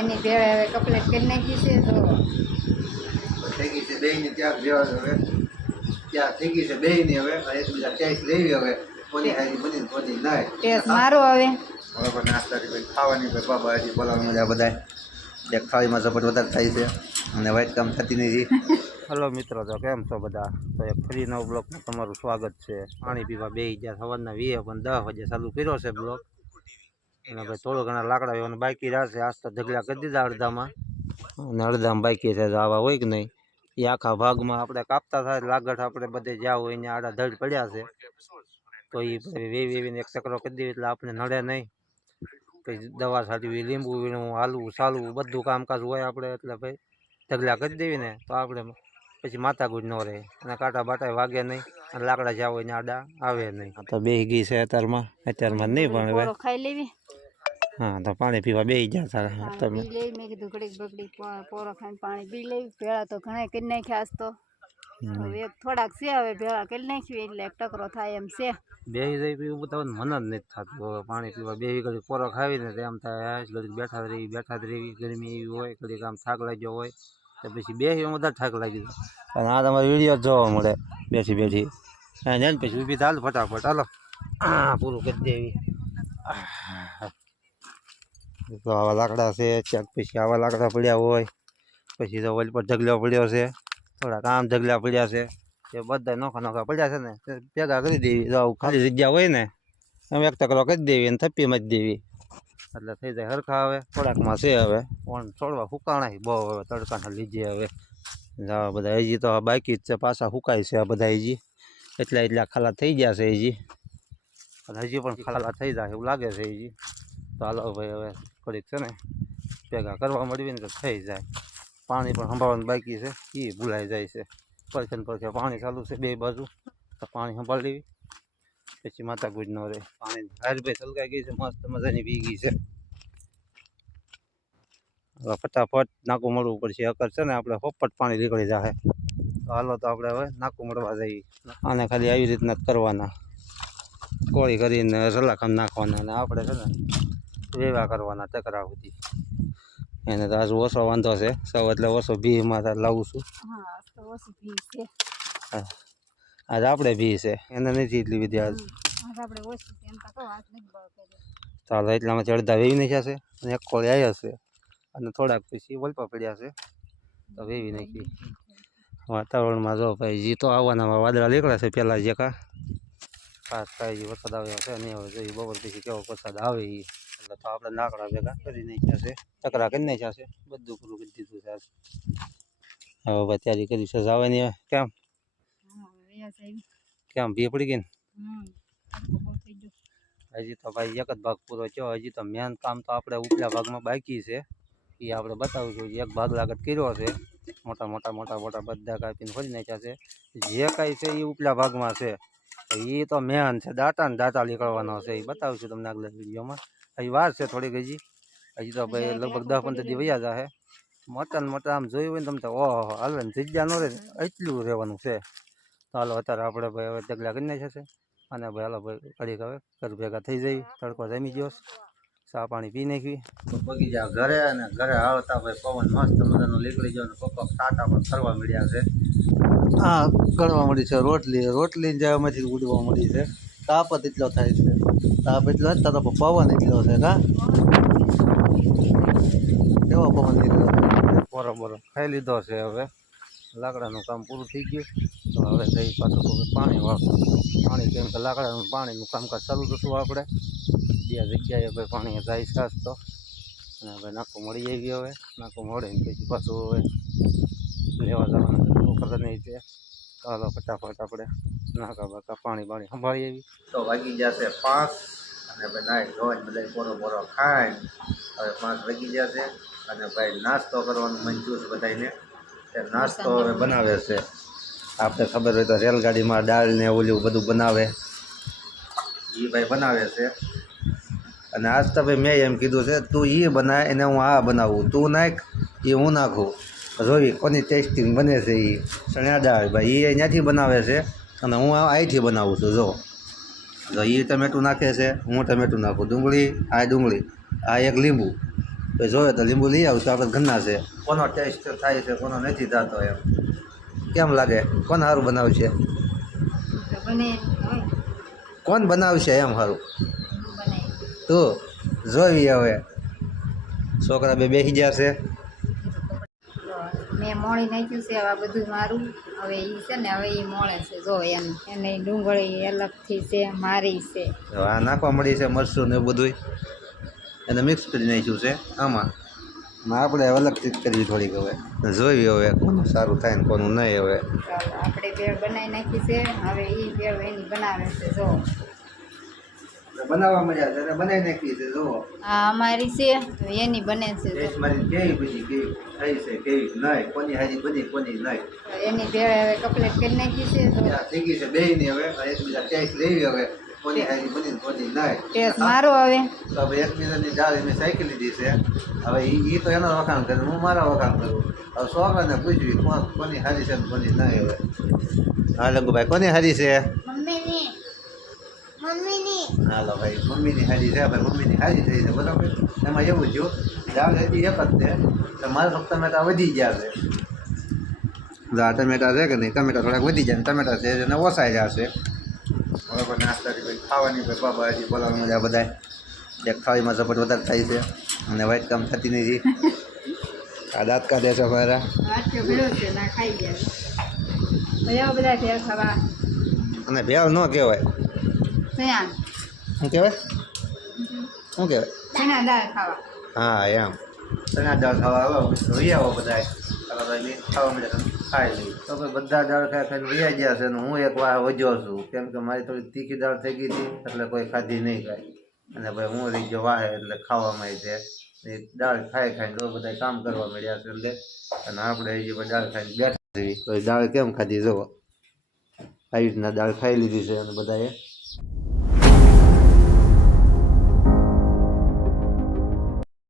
એની ભેળે હવે કપલેટ કરી નાખી છે. તો થઈ ગઈ છે બેયની ત્યાં જેવા હવે ત્યાં થઈ ગઈ છે બેયની હવે એકબીજા ટેસ્ટ લેવી હવે કોની હારી બની કોની નહીં ટેસ્ટ મારો હવે પણ નાસ્તાની ભાઈ ખાવાની ભાઈ બાબા હજી બોલાવવા મળ્યા બધા એક થાળીમાં ઝપટ વધારે થાય છે અને વાઇટ કામ થતી નથી. હલો મિત્રો, તો કેમ છો બધા? તો એક ફ્રી નવો બ્લોગમાં તમારું સ્વાગત છે. પાણી પીવા બેસી ગયા સવારના 20 પણ 10 વાગે ચાલુ કર્યો છે બ્લોગ. અને ભાઈ થોડો ઘણા લાકડા એવાનું બાકી રહેશે. આજ તો ઢગલા કરી દીધા અડધામાં અને અડધામાં બાકી છે. આવા હોય કે નહીં એ આખા ભાગમાં આપણે કાપતા થાય લાગટ આપણે બધે જ્યાં હોય એને આડા ધડ પડ્યા છે. તો એ વેવીને એક ચક્રો કરી દેવી એટલે આપણે નડે નહીં. પછી દવા છાંટવી, લીંબુ વીણવું, હાલવું ચાલવું બધું કામકાજ હોય આપણે. એટલે ભાઈ ઢગલા કરી દેવી ને તો આપણે પછી માથાકૂટ ન રહે અને કાંટા બાટા વાગે નહીં અને લાકડા જ્યાં હોય ને આડા આવે નહીં. તો બેસી ગઈ છે અત્યારમાં નહીં પણ હવે ખાઈ લેવી. હા, તો પાણી પીવા બેસી ગયા સારા તમે. મેં કીધું ઘડીક બગડી પોરો ખાઈને પાણી પી લેવી. ભેળા તો ઘણા કરી નાખ્યા આજ તો. હવે થોડાક છે હવે ભેળા કરી નાખ્યું એટલે એક ટકરો થાય એમ છે. બેસી જાય પીવું બતાવે મન જ નથી થતું. હવે પાણી પીવા બેસી ઘડી પોરો ખાવીને તો એમ થાય ઘડી બેઠા જ રહેવી. ગરમી એવી હોય ઘડીક આમ થાક લાગ્યો હોય તો પછી બેસી વધારે થાક લાગી જાય. અને આ તમારે વિડીયો જોવા મળે બેઠી બેઠી જઈને પછી ઊભી ચાલ ફટાફટ હાલો પૂરું કરી દેવી. તો આવા લાકડા છે ક્યાંક પછી આવા લાકડા પડ્યા હોય પછી તો ઓલ પર ઢગલો પડ્યો છે. થોડાક આમ ઢગલા પડ્યા છે એ બધા નોખા પડ્યા છે ને ભેગા કરી દેવી. તો ખાલી જગ્યા હોય ને એમ એક ટકરો કરી દેવી અને થપ્પી મચ દેવી એટલે થઈ જાય હરખા. હવે થોડાકમાં છે હવે પણ છોડવા ફૂકાણા બહુ હવે તડકાના લીધે હવે બધા હજી તો બાકી જ છે. પાછા ફૂકાય છે આ બધા હજી એટલા ખાલા થઈ ગયા છે હજી અને હજી પણ ખાલા થઈ જાય એવું લાગે છે હજી. તો હાલો ભાઈ હવે થોડીક છે ને ભેગા કરવા મળવી ને તો થઈ જાય. પાણી પણ સંભાળવાનું બાકી છે એ ભૂલાઈ જાય છે. પડખે ને પડખે પાણી ચાલુ છે બે બાજુ તો પાણી સંભાળી લેવી પછી માથાકૂટ ન રહે. પાણી હારભાઈ સલગાઈ ગઈ છે મસ્ત મજાની પી ગઈ છે. હવે ફટાફટ નાકું મળવું પડશે. અકર છે ને આપણે પોપટ પાણી નીકળી જાય. તો હાલો તો આપણે હવે નાકું મળવા જઈએ. આને ખાલી આવી રીતના જ કરવાના કોળી કરીને સલાખમ નાખવાના અને આપણે છે ને વેવા કરવાના ટકરા સુધી. એને તો આજુ ઓછો વાંધો છે સૌ એટલે ઓછો ભીમાં લાવું છું. આજ આપણે ભી છે એને નથી એટલી બધી આજ. ચાલો એટલામાં અડધા વેવી નાખ્યા છે અને એક કોળી આવ્યા છે અને થોડાક પછી વલપા પડ્યા છે તો વેવી નાખી. વાતાવરણમાં જો ભાઈ જી તો આવવાના વાદળા નીકળ્યા છે પહેલાં જે ખાસ થાય જે વરસાદ આવ્યો છે નહીં હવે જોઈએ બપોર પછી કેવો વરસાદ આવે એ. એટલે તો આપણે નાકડા ભેગા કરી નાખ્યા છે ટકરા કરી નાખ્યા છે બધું પૂરું કરી દીધું છે. હવે ભાઈ તૈયારી કરી છે જવાની. કેમ ભી પડી ગઈ ને હજી તો ભાઈ એક જ ભાગ પૂરો થયો. હજી તો મેન કામ તો આપણે ઉપલા ભાગમાં બાકી છે એ આપણે બતાવીશું. એક ભાગ લાગત કર્યો છે મોટા બધા કાપીને ખોલી નાખ્યા છે. જે કાંઈ છે એ ઉપલા ભાગમાં છે એ તો મેન છે. દાંતા નીકળવાનો છે એ બતાવીશું તમને આગલા વિડીયોમાં. હજી વાર છે થોડીક હજી તો ભાઈ લગભગ 10-15 દી વયા જશે. મોટા આમ જોયું હોય ને તમે તો ઓહો હાલ ને જગ્યા ન રહે એટલું રહેવાનું છે. તો હાલો અત્યારે આપણે ભાઈ હવે ઢગલા કરી નાખ્યા છે અને ભાઈ હાલો ભાઈ ઘડીક હવે ઘર ભેગા થઈ જઈએ. તડકો જમી ગયો ચા પાણી પી નાખી તો પગી જાય ઘરે. અને ઘરે આવતા ભાઈ પવન મસ્ત મજાનો નીકળી ગયો અને પપ્પા ટાટા પણ ફરવા મળ્યા છે. હા કરવા મળી છે રોટલી જવામાંથી ઉડવા મળી છે. તાપ જ એટલો થાય છે. તાપ એટલો જ તો પવન એટલો છે કા કેવો પવન નીકળ્યો છે. બરોબર ખાઈ લીધો છે. હવે લાકડાનું કામ પૂરું થઈ ગયું તો હવે જઈ પાછું પાણી વાળતું. પાણી કેમ કે લાકડાનું પાણીનું કામકાજ ચાલુ થતું આપણે બે જગ્યાએ ભાઈ પાણી જાય છે તો. અને હવે નાખું મળી આવી. હવે નાખું મળે ને પછી પાછું હવે લેવા જવાનું ખબર નહીં છે. ચાલો ફટાફટ આપણે નાકા પાણી સંભાળી આવી. તો વાગી જશે 5 અને ભાઈ નાઈ ધોઈને બધા પોરો ખાઈને હવે 5 વાગી જશે. અને ભાઈ નાસ્તો કરવાનું મંજૂર છે બધાને. નાસ્તો હવે બનાવે છે. આપણે ખબર હોય તો રેલગાડીમાં દાળ ને ઓલું બધું બનાવે એ ભાઈ બનાવે છે. અને આજ તો ભાઈ મેં એમ કીધું છે તું એ બનાય એને હું આ બનાવું, તું નાખ એ હું નાખું, જોઈ કોની ટેસ્ટિંગ બને છે. એ ચણા દાળ ભાઈ એ અહીંયાથી બનાવે છે અને હું અહીંથી બનાવું છું. જો એ ટમેટું નાખે છે, હું ટમેટું નાખું, ડુંગળી આ એક લીંબુ તો જોવે તો લીંબુ લઈ આવું તો આપણે ઘરના છે કોનો ટેસ્ટ થાય છે કોનો નથી થતો એમ કેમ લાગે કોણ સારું બનાવશે તો બને હોય કોણ બનાવશે એમ સારું બનાવી તું જોઈ હવે છોકરા બેસી ગયા છે મેં મોળી નાખ્યું છે હવે આ બધું મારું હવે એ છે ને હવે એ મોળે છે જો એને ડુંગળી અલગથી છે મારી છે હવે આ નાખવા મળી છે મરચું ને એવું બધું એને મિક્સ કરી નાખ્યું છે આમાં આપણે અલગથી જ કરવી થોડીક હવે જોઈ હવે કોનું સારું થાય ને કોનું નહીં હવે ચાલો આપણે ભેળ બનાવી નાખી છે હવે એ ભેળ એની બનાવે છે જો બનાવવા મળ્યા છે એને બનાવી નાખી છે જુઓ આ અમારી છે હવે એની બને છે જો ટેસ્ટ મારી કેવી પછી કેવી થઈ છે કેવી નહીં કોની હારી બની કોની નહીં એની ભેળ હવે કમ્પ્લીટ કરી નાખી છે તો થઈ ગઈ છે બેયની હવે એકબીજા ટેસ્ટ લેવી હવે કોની હારી બની ને કોની નહીં ટેસ્ટ મારો હવે તો હવે એકબીજાની દાળ એની સાયકલ લીધી છે હવે એ તો એનો વખાણ કરે હું મારા વખાણ કરું હવે છોકરાને પૂછવી કોની હારી છે ને કોની નહીં હવે હા લંગુભાઈ કોની હારી છે હાલો ભાઈ મમ્મીની હારી છે ભાઈ મમ્મીની હારી થઈ છે બરાબર એમાં એવું થયું દાળ હજી એક જ છે તો મારા ફક્ત ટમેટા વધી ગયા છે આ ટમેટા છે કે નહીં ટમેટા થોડાક વધી જાય ને ટમેટા છે એને ઓછાઈ જશે બરાબર નાસ્તાની ભાઈ ખાવાની ભાઈ બાબા હજી બોલાવવા મજા બધા એક થાળીમાં ઝપટ વધારે થાય છે અને વાઈટ કામ થતી નથી આ દાંત કાઢે છે મારા આટલો ભેળો છે ના ખાઈ ગયા બધા બધા ભેળ ખાવા અને ભેળ ન કહેવાય સયાન શું કહેવાય શું કહેવાય ચણા દાળ ખાવા હા એમ ચણા દાળ ખાવા આવો લઈ આવો બધા ખાવા મળે ખાઈ લઈ તો ભાઈ બધા દાળ ખાઈ ખાઈને વૈયા ગયા છે ને હું એક વાર વધ્યો છું કેમ કે મારી થોડી તીખી દાળ થઈ ગઈ હતી એટલે કોઈ ખાધી નહીં ખાય અને ભાઈ હું રહી ગયો વાહે એટલે ખાવામાં છે એ દાળ ખાઈ ખાઈને તો બધા કામ કરવા મળ્યા છે એટલે અને આપણે હજી દાળ ખાઈને બેઠા તો દાળ કેમ ખાધી જુઓ આવી રીતના દાળ ખાઈ લીધી છે અને બધાએ